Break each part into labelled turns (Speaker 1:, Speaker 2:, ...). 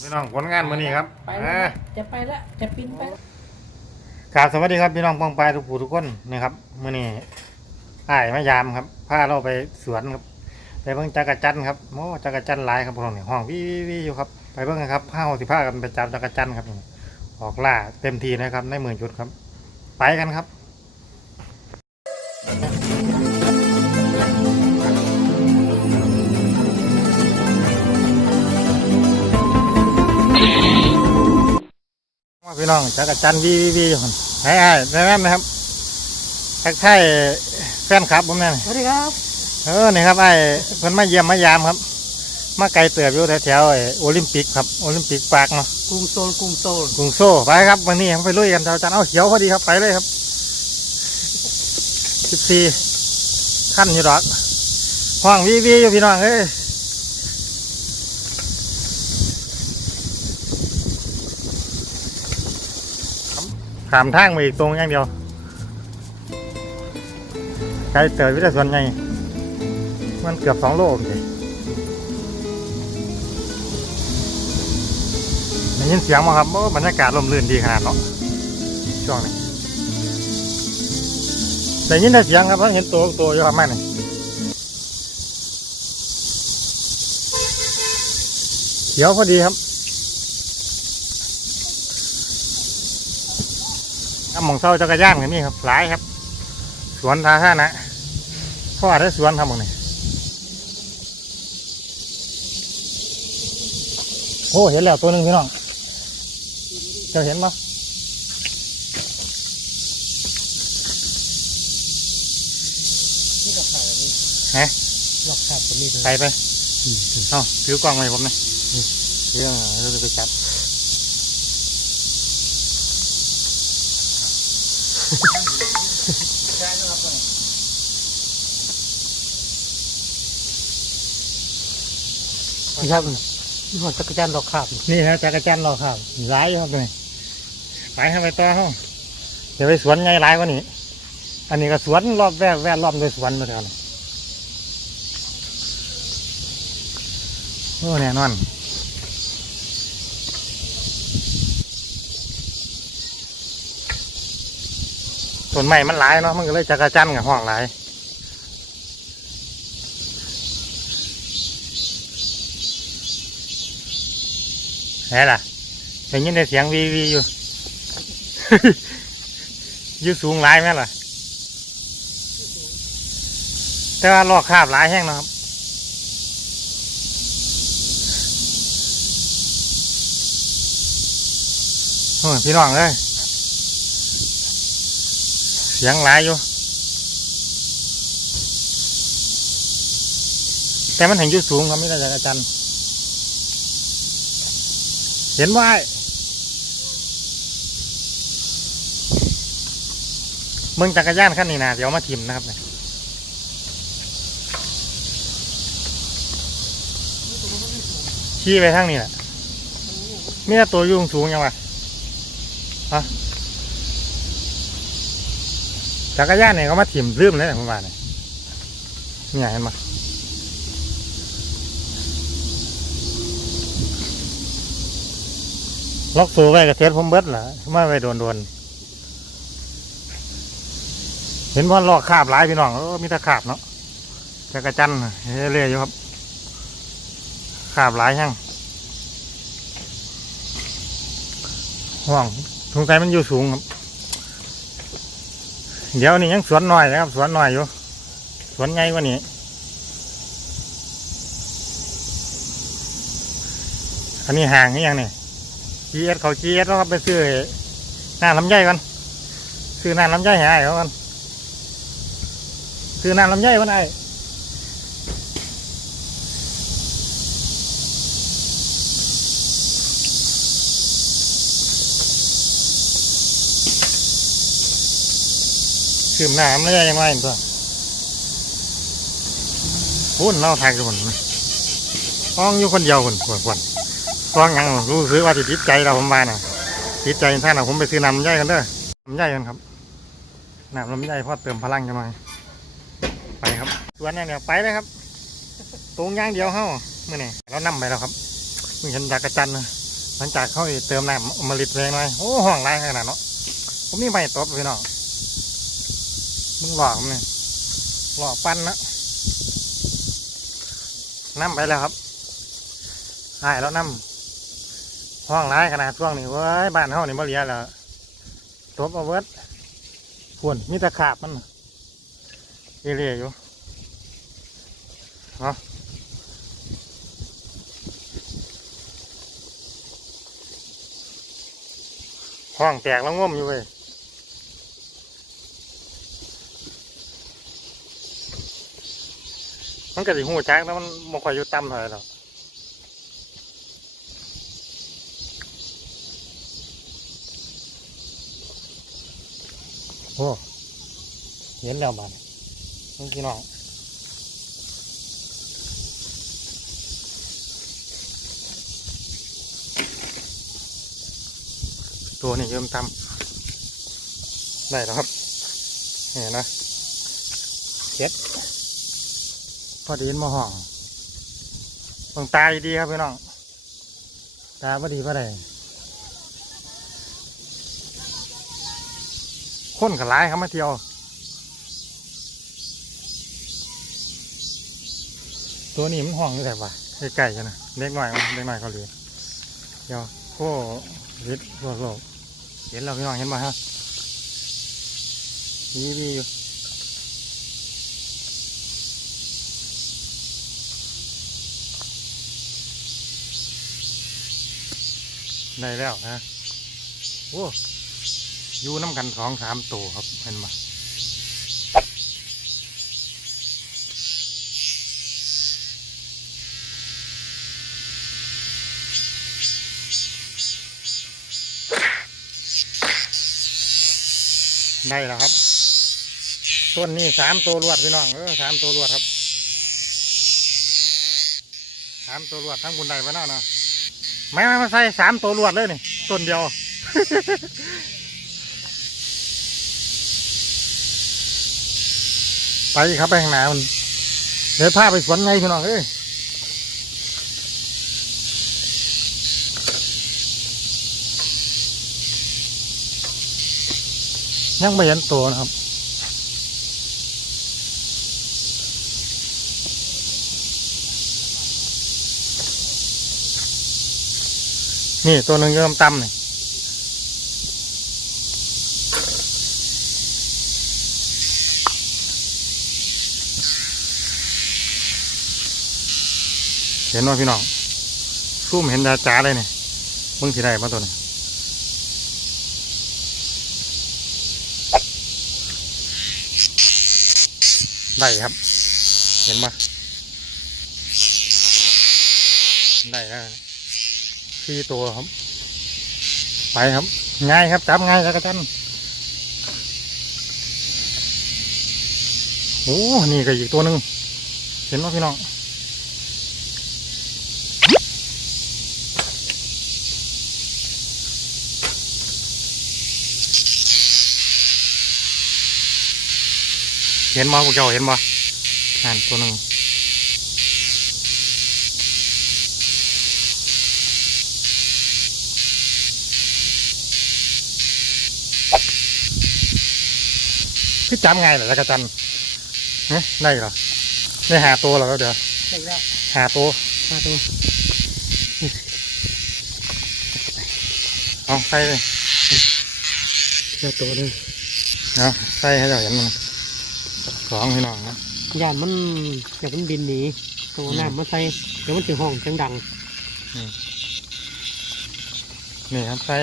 Speaker 1: พี่น้องผลงานมื้อนี้ครับ
Speaker 2: ไปแล้ว
Speaker 1: อ่า
Speaker 2: นะจะไปแล้วจะปินไปแล้ว
Speaker 1: กราบสวัสดีครับพี่น้องปองปลายทุกผู้ทุกคนนะครับมื้อนี้อ้ายมายามครับพาเราไปสวนครับ ไปเบิ่งจักรจันทร์ครับโอ้จักรจันทร์หลายครับพวกเราเนี่ยห้องวิววิวอยู่ครับไปเบิ่งกันครับห้าสิบห้ากันไปจับจักรจันทร์ครับนี่ออกล่าเต็มทีนะครับในหมื่นจุดครับ ไปกันครับ พี่น้องจักรจันทร์วีวีวีอยู่คนไอ้ไอ้แม่นนะครับทักทายแฟนคลับผมเนี่ย
Speaker 2: สวัสดีครับ
Speaker 1: เออนี่ครับไอ้เพิ่นมาเยี่ยมมายามครับ มาไกลเติบอยู่แถวๆไอ้โอลิมปิกครับโอลิมปิกปากเนาะ
Speaker 2: กรุงโซลกรุงโซล
Speaker 1: กรุงโซ่ไปครับวันนี้ไปลุยกันจักรจันทร์เอาเขียวพอดีครับไปเลยครับสิบสี่ขั้นอยู่ดอกห้องวีวีอยู่พี่น้องเอ้ย ขามทางมาอีกตรงอย่างเดียวไกลเติบวิทยาส่วนใหญ่มันเกือบสองโลเลยได้ยินเสียงมาครับบรรยากาศลมรื่นดีขนาดเนาะช่วงนี้ได้ยินแต่เสียงครับเพราะเห็นตัวตัวอยู่ครับแม่นี่เขียวพอดีครับน้ำห มองเศร้าจักรยานกันนี่ครับหลายครับ สวนทาท่านะพ่อได้สวนทำมึงนี่โอ้เห็นแล้วตัวหนึ่งพี่น้องเจะเห็นปะ
Speaker 2: นี่ก็ขายนี่
Speaker 1: ฮะ
Speaker 2: หลอกขายตัวนี้เลย
Speaker 1: ไปไปเอาถือกล้องมาให้ผมหนะเรื่องเราจะไปจับ
Speaker 2: นี่ครับนี่หอดจักรจันทร์หลอกขาบ
Speaker 1: นี่ฮะจักรจันทร์เราครับหลายอยู่ครับตัวนี้ไปให้ไปต่อเขาเดี๋ยวไปสวนไงหลายกว่านี้ อันนี้ก็สวนรอบแวดแวดรอบโดวยสวนมาแถวนี้โอ้แน่นอน ต้นไม้มันหลายเนาะมันก็เลยจักระจันกับห้องหลายแห่ล่ะได้ยินแต่เสียงวีวีอยู่อยู่สูงหลายไหมล่ะ แต่ว่าลอกคาบหลายแห้งเนาะครับโอ้ยพี่น้องเอ้ย สียงหลายอยู่ แต่มันเห็นยู่สูงครับไม่ได้จากอาจารย์ เห็นว่าเมืองจักรยานขั้นนี้นะเดี๋ยวมาทิมนะครับเนี่ยขี่ไปทางนี้แหละมีแต่ตัวยุ่งสูงยังวะฮะ จักรยานเนี่ยเขามาถิ่มลืมเลยนะผมว่าเนี่ยเนี่ยเห็นไหมล็อกสูไว้กับเทสผมเบิดเหรอมาไว้โดนโดนเห็นว่าลอกคาบหลายพี่น้องเออมีแต่คาบเนาะจักรจันเรื่อยอยู่ครับคาบหลายแห้งห่วงสงสัยมันอยู่สูงครับ เดี๋ยวนี้ยังสวนหน่อยนะครับ สวนหน่อยอยู่ สวนไงกว่านี้อันนี้ห่างนี่ยังนี่จีเอสเขาจีเอสแล้วครับไปซื้อหน้าลำไยกันซื้อหน้าลำไยหายเขากันซื้อหน้าลำไยวันไอ้ ซื้อหน้าลำไยยังไงตัวพุ่นเราถ่ายกันหมดห้องอยู่คนเดียวคนคนคนฟังยังรู้สึกว่าติดใจเราผมมาน่ะติดใจท่านน่ะผมไปซื้อน้ำลำไยกันเด้อน้ำไยกันครับน้ำลำไยพอเติมพลังกันหน่อยไปครับสวนเนี่ยเดี๋ยวไปเลยครับ ตรงย่างเดียวเฮ้าเมื่อนี่เรานั่ไปแล้วครับมึงเห็นจากกระจันนะหลังจากเขาได้เติมน้ำอมฤตแรงหน่อยโอ้ห้องไรขนาดเนาะผมนี่ไม่ตบพี่น้อง มึงหลอกเนี่ยหลอกปั้นนะน้ำไปแล้วครับหายแล้วน้ำห้องไรขนาดช่วงนี้เว้ยบ้านเขานี่บ่เหลียแล้วตบเอาเวิร์ดพวนมีตะขาบมันเอเรียอยู่เนาะห้องแตกแล้วง่วมอยู่เว้ย มันก็สิหูจักแล้วมันบ่ค่อยอยู่ต่ำเท่าไหร่หรอกโอ้เห็นแล้วบ้านนี่พี่น้องตัวนี้เยิ่มต่ำได้แล้วครับเห็นนะเจ็ด พอดีนมาห้องต้องตาดีครับพี่น้อง ตาพอดีพอได้คนกับร้ายครับมาเที่ยวตัวนี้มันห้องอยู่แต่ว่าใกล้ๆกันนะเล็กหน่อยเล็กหน่อยเขาเหลือเดี๋ยวโอ้วิทย์โลกโลเห็นเราพี่น้องเห็นไหมฮะวีวีอยู่ ได้แล้วฮะโอ้อยู่น้ำกันสองสามตัวครับเห็นไหมได้แล้วครับ ต้นนี้สามตัวรวดพี่น้องเออสามตัวรวดครับสามตัวรวดทั้งบุญใดพระน่านะ ไม่ไม่มาใส่สามตัวรวดเลยนี่ต้นเดียว ไปครับไปข้างหน้ามันเดี๋ยวพาไปสวนไงพี่น้องเอ้ยยังไม่เห็นตัวนะครับ นี่ตัวหนึ่งเริ่มต่ำนี่เห็นว่าพี่น้องซูมเห็นจ้าๆเลยเนี่ยมึงสิได้มาตัวนี้ได้ครับ เห็นปะได้แล้ว สี่ตัวครับ ไปครับ ง่ายครับจับง่ายแล้วก็ท่านโอ้นี่ก็อีกตัวหนึ่งเห็นไหมพี่น้องเห็นบ่พวกเจ้าเห็นบ่นั่นตัวหนึ่ง คือจับง่ายเหรอแล้วก็จันเฮ้ยได้เหรอได้หาตัวเหรอเดี๋ยว
Speaker 2: ได้แล้ว
Speaker 1: หาตัว
Speaker 2: มาตัว
Speaker 1: เอาใส่เลย
Speaker 2: เจ้าตัวหนึง
Speaker 1: เอาใส่ให้เราเห็นมันสองพี่น้องนะ
Speaker 2: ยานมันอยากมันบินหนีตัวน้ำมันใส่เดี๋ยวมันจะห้องจังดัง
Speaker 1: นี่ครับใส่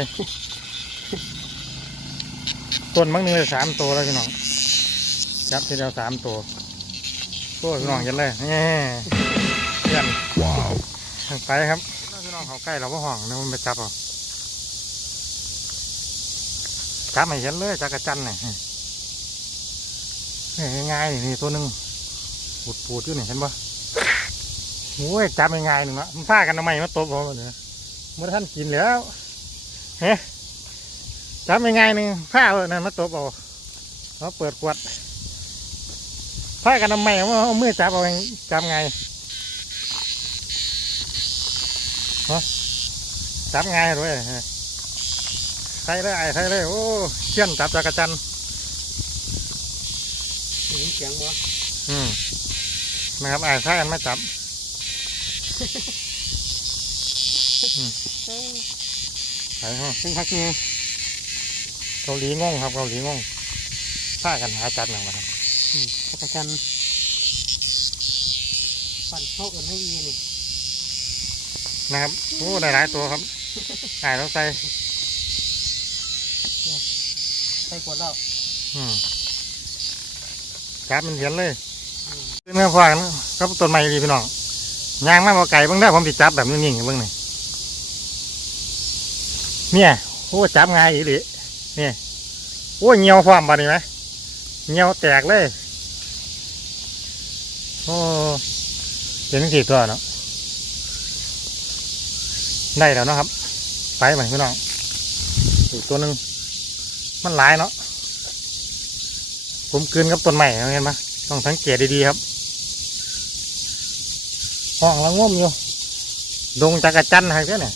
Speaker 1: ต้นมังหนึงเลยสามตัวแล้วพี่น้อง จับทีเดียวสามตัวโอ้ยพี่น้องเห็นเลยนี่เยี่ยมว้าวไปครับพี่น้องเขาใกล้เราก็ห้องนะมันไปจับเอาจับไม่เห็นเลยจักรจันทร์นี่นี่ง่ายๆนี่นี่ตัวหนึ่งปูดปูดๆอยู่นี่เห็นปะโอ้ยจับง่ายๆหนึ่งละมันพากันทำไมมาตบผมเนี่ยเมื่อท่านกินแล้วเฮ้จับง่ายๆหนึ่งผ้าเอานั่นมาตบเอาเขาเปิดขวด พากันทำไมเอาเอามือจับเอาเองจับไงฮะจัจับง่ายด้วยใส่เลยไอ้ใส่เลยโอ้เชี่ยนจับจักรจันทร์
Speaker 2: เห็นเสียงบ่
Speaker 1: อืมนะครับไอ้ใส่กันไม่จับใส่ห้อง
Speaker 2: เป็นพักเนี่ย
Speaker 1: เกาหลีงงครับเกาหลีงงผ้ากันหาจัดหนังมาครับ
Speaker 2: อืม จักรจันทร์ปั่นเข้ากันให้ดีนี่
Speaker 1: นะครับโอ้ได้หลายตัวครับไอ้ต้องใส่
Speaker 2: ใส่ขวดแล้ว
Speaker 1: อืมจับมันเห็นเลย
Speaker 2: อืม
Speaker 1: เนื้อควายนะกับต้นไม้ดีพี่น้องยางมากกว่าไก่เบ้างได้อผมติจับแบบนิ่งๆเบ้างนี่เนี่ยโอ้จับง่ายอีหลีเนี่ยโอ้เงียวความบานี่ไหมเงียวแตกเลย โอ้เห็นสี่ตัวเนาะได้แล้วเนาะครับ ไปไหมพี่น้องอีกตัวหนึ่งมันหลายเนาะผมกลืนกับต้นไม้เห็นไหมต้องสังเกตดีๆครับห้องละง่วมอยู่ดงจักรจันทร์อะไรเจ้าเนี่ย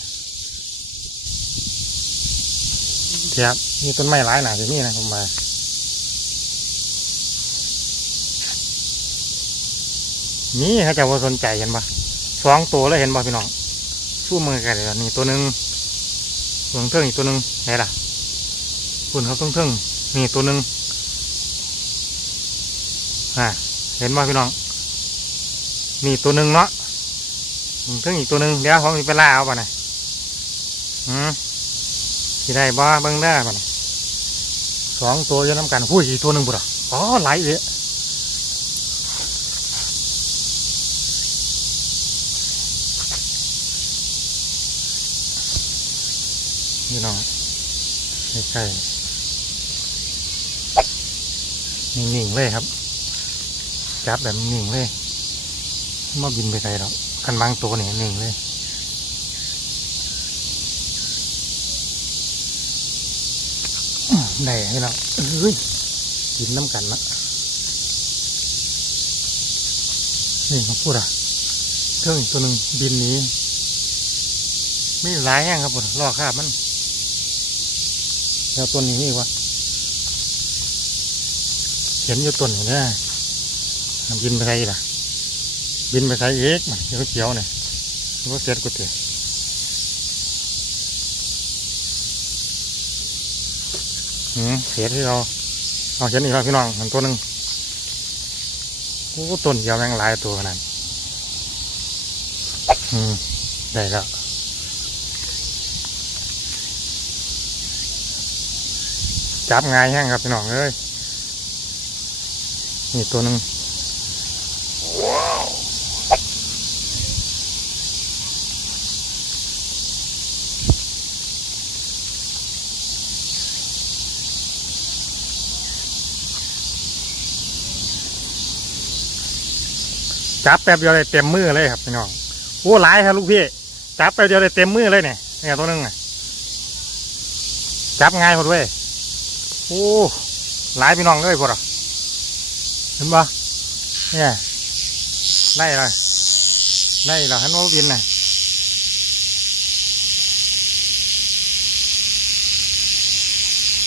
Speaker 1: เทียบมีต้นไม้หลายหนาที่นี่นะผมมา นี่เขาจะว่าสนใจเห็นปะสองตัวแล้วเห็นปะพี่น้องสู้มือกันเลยนี่ตัวหนึ่งตัวเทิงอีกตัวหนึ่งไหนล่ะคุณเขาต้องเทิงนี่ตัวหนึ่งอ่าเห็นปะพี่น้องนี่ตัวหนึ่งเนาะอืมเพิ่งอีกตัวหนึ่งเดี๋ยวผมมีไปล่าเอาป่ะนะอืมที่ได้บ่เบิ่งได้ป่ะนะสองตัวยู่น้ำกันผู้อีกตัวหนึ่งบุตรอ๋อไหลายเลย นี่น้องไม่ใช่นิ่งๆเลยครับ จับแบบนิ่งเลยมาบินไปไกลหรอกคันบางตัวนี่หนึ่งเลยอื้อได้ให้เราเอ้ยกินน้ำกันละนี่มาพูดอะเครื่องตัวหนึ่งบินนี้ไม่หลายแห้งครับผมรอคาบมัน วตัวนี้นี่วะเห็นอยู่ตัวนี้เนี่ยบินไปไกลล่ะ บินไปใส่เอกมาเขียวเขียวๆเนี่ยว่าเสียดกูเถอะอืมเสียที่เราเอาเห็นอีกแล้วพี่น้องมันตัวหนึ่งโอ้ต้นเขียวแมงลายตัวขนาดอืม ได้แล้ว จับง่ายแห้งครับพี่น้องเอ้ยนี่ตัวหนึ่งจับแป๊บเดียวเลยเต็มมือเลยครับพี่น้องโอ้หลายครับลูกพี่จับแป๊บเดียวเลยเต็มมือเลยเนี่ยเนี่ยตัวหนึงน่ะจับง่ายหมดเว้ย โอ้หลายพี่น้องเลยพวกเราเห็นปะเนี่ยได้เลยได้แล้วฮันโนบินน่ะ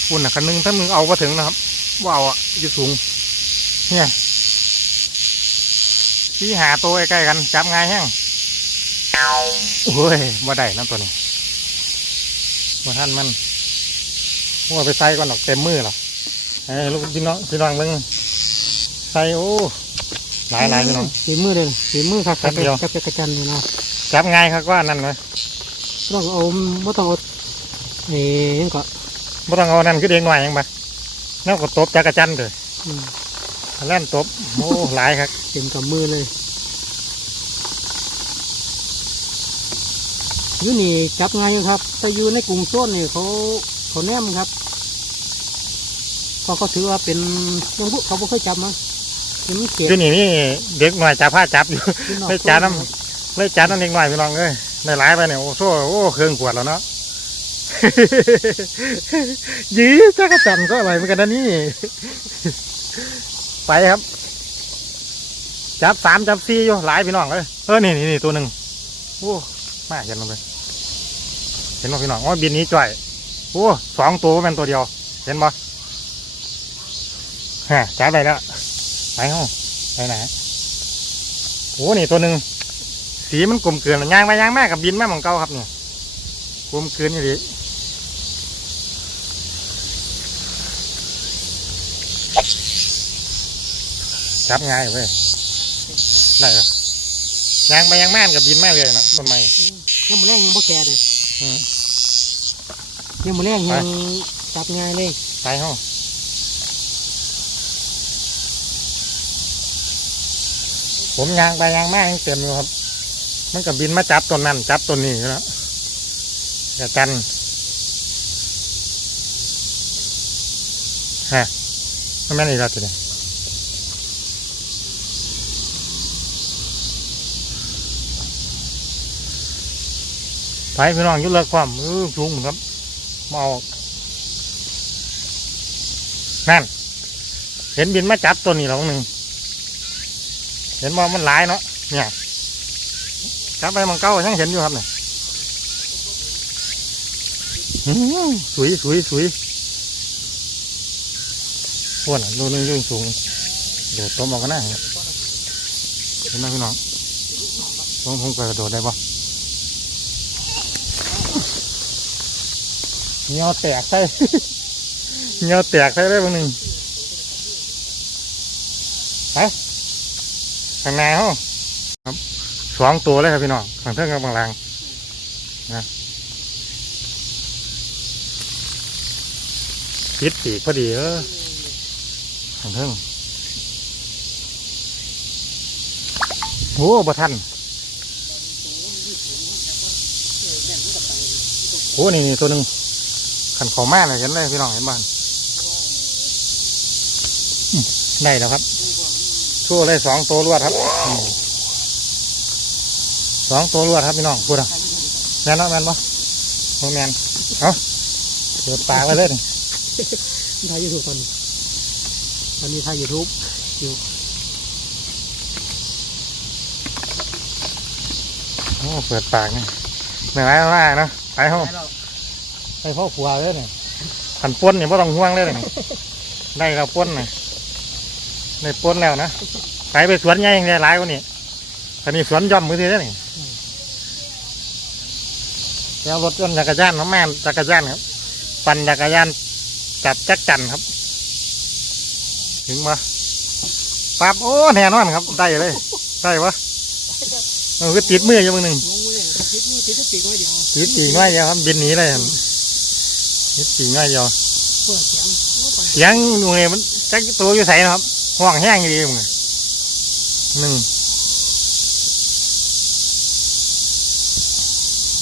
Speaker 1: คุณน่ะคันหนึงถ้ามึงเอามาถึงนะครับว่าเอาอะอยู่สูง เนี่ยที่หาตัวใกล้ๆกันจับง่ายแห้งโอ้ยมาได้นั่นตัวนี้มาท่านมัน ว่าไปใส่ก่อนดอกเต็มมือหรอไอ้ลูกพี่น้องพี่น้องมึงใส่โอ้หลายหลายพี่น้อง
Speaker 2: ฝีมือเลยฝีมือครับ
Speaker 1: แป๊บเดียว
Speaker 2: กับจักรจันทร์นี่เนาะ
Speaker 1: จับง่ายครับว่านั่นไหม
Speaker 2: ต้องเอาไม่ต้องเอาเอ้ยังก็
Speaker 1: ไม่ต้องเอานั่นคือเด็กหน่อยยังปะนั่นก็ตบจักรจันทร์เลย
Speaker 2: อืม
Speaker 1: เล่นตบโอ้หลายครับ
Speaker 2: เต็มกับมือเลยอยู่นี่จับง่ายอยู่ครับ แต่อยู่ในกรุงโซนนี่เขา เขาแนมครับเขาเขาถือว่าเป็นยังบุเขาไม่เคยจับมั้งเป็นเขีย
Speaker 1: ที่นี่นี่เด็กหน่อยจับผ้าจับอยู่
Speaker 2: ที่นอก
Speaker 1: ไม่จับน้ำเลยจัดนั่นเด็กหน่อยพี่น้องเอ้ยได้หลายไปเนี่ยโอ้โซ่โอ้เครื่องขวดแล้วเนาะ ยื้อจักรจันทร์ก็อร่อยเหมือนกันนะนี่ ไปครับ จับสามจับสี่อยู่หลายพี่น้องเลยเออนี่นี่นี่ตัวหนึ่งโอ้มาเห็นลงไปเห็นบ่พี่น้องโอ้ยบินนี้จ่อย โอ้สองตัวเป็นตัวเดียว เห็นบ่ฮะจับไปแล้วไปห้องไปไหนโอ้นี่ตัวหนึ่งสีมันกลมเกลือนย่างไปย่างแม่กับบินแม่ของเก่าครับเนี่ยกลมเกลือนนี่ดิจับง่ายเว้ยได้ครับย่างไปย่างแม่นกับบินแม่เลยนะต้นไม้
Speaker 2: ยังมือแรงยังบ่แก่เลย
Speaker 1: อืม
Speaker 2: ยังมือแรงยังจับง่ายเลย
Speaker 1: ไปห้องผมยางไปยางมายังเต็มอยู่ครับ มันกับบินมาจับต้นนั่นจับต้นนี้อยู่แล้วกระจันฮะมันแม่นอีกแล้วทีนี้ไปพี่น้องอยุเลิกความเออสูงเหมือนครับ มอานั่น เห็นบินมาจับตัวนี้แล้วหนึ่งเห็นว่ามันหลายเนาะเนี่ยจับไปมังเก้ายังเห็นอยู่ครับเนี่ยสวยสวยสวยพวกน่ะดูนึงยุ่งสูงโดดต้มออกกันนะเห็นไหมพี่น้องผมผมกระโดดได้ปะ เงี้ยวแตกใส่เงี้ยวแตกใส่ได้บางหนึ่งฮะข้างในเขาครับสองตัวเลยครับพี่น้องข้างเทิงกับบางหลังนะปิดปีกพอดีเออข้างเทิงโอ้บะทันโอ้นี่ตัวหนึ่ง ขันเขาแม่เลยเห็นเลยพี่น้องเห็นบ้านได้แล้วครับชั่วเลยสองตัวรวดครับอืมสองตัวรวดครับพี่น้องพูดอะแมนเนาะแมนปะโมแมนเอาเปิดปากไปเลยนี่
Speaker 2: ถ่ายยูทูบตอนนี้ตอนนี้ถ่ายยูทูบอยู่
Speaker 1: โอ้เปิดปากนี่ไม่ไรมากเนาะไปห้อง ไปพ่อผัวเลยนี่ขันป้นนี่ไม่ต้องห่วงเลยนี่ได้แล้วป้นนี่ได้ป้นแล้วนะไปไปสวนใหญ่ยังได้หลายกว่านี้อันนี้สวนย่อมมือถือได้นี่แล้วรถยนต์จักรยานน้องแม่นจักรยานครับ ปั่นจักรยานจับจักรจันทร์ครับ ถึงมาปั๊บโอ้แน่นอนครับ ได้เลย ได้ปะเออคือติดมืออยู่มือหนึ่ง
Speaker 2: งงเลยติดมือติดติดไว้เดียว
Speaker 1: ติดปีกน้อยเดียวครับบินหนีเลยครับ ติดปีกน้อยเดียว
Speaker 2: เปิดเสียงโอ้ปัน
Speaker 1: เสียงหนูเนี่ยมันจักตัวอยู่ใส่นะครับห่วงแห้งอยู่ดีมึงหนึ่ง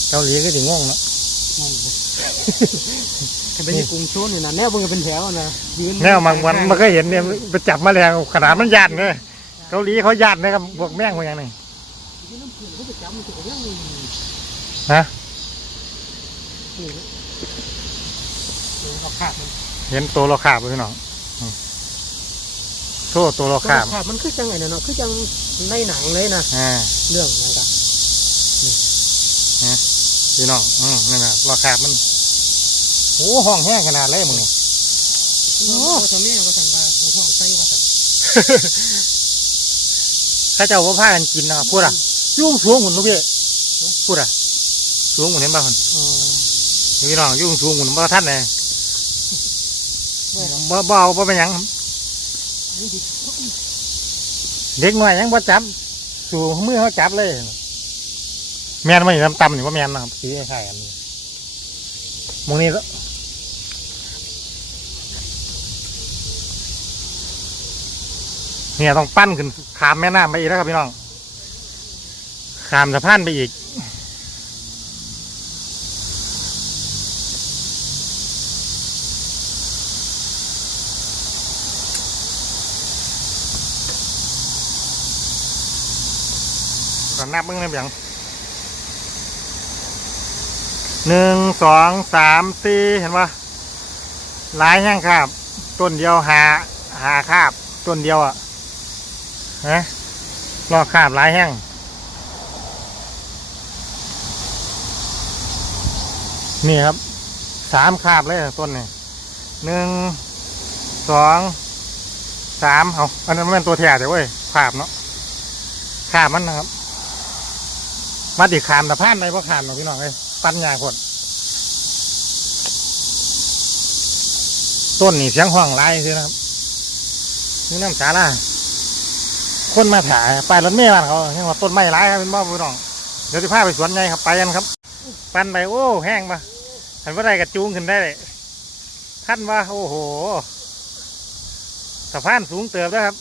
Speaker 1: เกาหลีก็ถึงงงเนาะ
Speaker 2: งงเลยเป็นกรุงโซนนี่นะแนวมันก็เป็นแถวนะยืน
Speaker 1: แนวบางวันมันก็เห็นเนี่ยไปจับแมาแรงขนาดมันยันเลยเกาหลีเขายันนะครับพวกแม่งพวกอย่างนี้
Speaker 2: ยืนน้ำเกลือเขาไปจับมันก็ยังนี่
Speaker 1: ฮะ
Speaker 2: นี่เราขาดมัน
Speaker 1: เห็นตัวเราขาบไปพี่น้องอืมโทษตัวเราขาบ
Speaker 2: ขาดมันคือจังไงเนาะคือจังในหนังเลยนะ
Speaker 1: อ่า
Speaker 2: เรื่องนั้นก็
Speaker 1: พี่น้องอืมนี่นะเราขาบมันโอ้ห้องแห้งขนาดเลยมึงนี่
Speaker 2: โอ้ทำแม่ว่าสันว่าห้องใส่ว่าสัน
Speaker 1: ข้าเจ้าว่าพากันกินนะครับพูดอะยุ่งสูงหุ่นลูกพี่พูดอะสูงหุ่นเห็นบ้าง
Speaker 2: อ๋อ
Speaker 1: พี่น้องยุ่งสูงหุ่นบ้าท่านเลย
Speaker 2: เว้ยเรา
Speaker 1: บ่บ่เอาบ่เป็นหยัง
Speaker 2: นี่ดิ
Speaker 1: เด็กหน่อยยังบ่จับ สู่มือเขาจับเลย แมนไม่ตำตำนี่ว่าแมนนะครับสีคล้ายๆกันนี่หมองนี้ก็เนี่ยต้องปั้นขึ้นขามแม่น้ำไปอีกแล้วครับพี่น้องขามสะพานไปอีก นับมึงเลยเบียงหนึ่งสองสามสี่เห็นปะหลายแห้งครับ ต้นเดียวหาหาคาบ ต้นเดียวอะฮะรอคาบหลายแห้งนี่ครับสามคาบเลยต้นนี่หนึ่งสองสามเอาอันนั้นมันเป็นตัวแถเดี๋ยวเว้ยคาบเนาะคาบมันนะครับ มาดิขามแต่พานไปเพราะขามเนาะพี่น้องเอ้ยปัญญาคนต้นนี่เสียงห้องไล่คือนะครับนี่น้ำสาล่าคนมาถ่ายไปรถเมล์บ้านเขาเรียกว่าต้นไม้ไร้ครับเป็นบ่อพี่น้องเดี๋ยวจะพาไปสวนใหญ่ครับไปกันครับ ปั้นไปโอ้แห้งปะหันว่าได้กระจูงขึ้นได้เลยท่านว่าโอ้โหสะพานสูงเติบแล้วครับ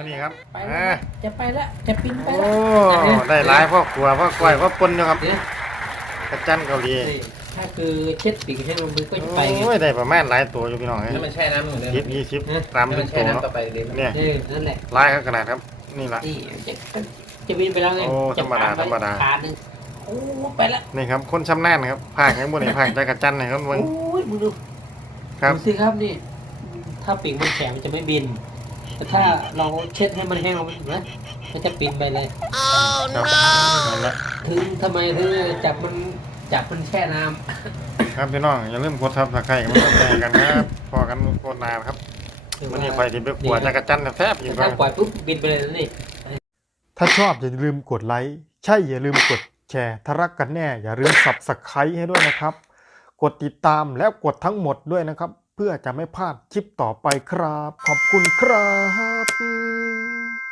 Speaker 1: ผลงานมือนี้ครับ
Speaker 2: ไป
Speaker 1: อ่า
Speaker 2: แล้วจะไปแล้วจะปินไป
Speaker 1: โอ้
Speaker 2: แล้ว
Speaker 1: ได้หลายพ่อครัวพ่อก้อยพ่อปนอยู่ครับ
Speaker 2: เนี่ย
Speaker 1: กระจันเกาหลี
Speaker 2: นี่ถ้าคือเช็ดปีกเช็ดลงมือก็จะไปไง
Speaker 1: โอ้ยได้ประมาณหลายตัวอยู่พี่น้องเอ้ย
Speaker 3: แล้วมันแช่น้ำเหมือนเดิม
Speaker 1: สิบยี่สิบ
Speaker 2: ฮะ
Speaker 1: ตาม
Speaker 3: แล้ว
Speaker 1: เป็
Speaker 3: มันน
Speaker 1: ตั
Speaker 3: แช่
Speaker 1: ว
Speaker 3: น้ำ
Speaker 1: เนาะ
Speaker 3: ต่อไปเลยมั้ย
Speaker 1: เนี่ย
Speaker 2: เออนั่นแหละ
Speaker 1: หลายครับขนาดครับ นี่ละ
Speaker 2: นี่จะจะบินไปแล้วไง
Speaker 1: โอ้
Speaker 2: จะ
Speaker 1: ธรรมดา
Speaker 2: ผ่นไป
Speaker 1: ธรรมดา
Speaker 2: ขาหนึ่งโอ้ไปแล้ว
Speaker 1: นี่ครับคนชำนาญครับภาคข้างบนนี่ภาคจักรจันทร์นะครับ
Speaker 2: โอ้
Speaker 1: เบิ่ง
Speaker 2: ยมึงดู
Speaker 1: ครับ
Speaker 2: ดูสิครับนี่ถ้าปีกมันแข็งมันจะไม่บิน แต่ถ้าเราเช็ดให้มันแห้งเรานะมันจะบินไปเลย
Speaker 1: ครับนั่นแหละ
Speaker 2: ถึงทำไมถึงจับมันจับมันแช่น้ำ
Speaker 1: ครับพี่น้องอย่าลืมกดซับสไครต์กันมาแชร์กันครับพอกันโคตรนานครับวันนี้คอยที่ไปขวดจักรจันทร์แทบอยู่
Speaker 2: ถ้าปล่อยปุ๊บบินไปเลยนะนี่
Speaker 1: ถ้าชอบอย่าลืมกดไลค์ใช่อย่าลืมกดแชร์ถ้ารักกันแน่อย่าลืมสับสไครต์ให้ด้วยนะครับ กดติดตามแล้วกดทั้งหมดด้วยนะครับ เพื่อจะไม่พลาดคลิปต่อไปครับ ขอบคุณครับ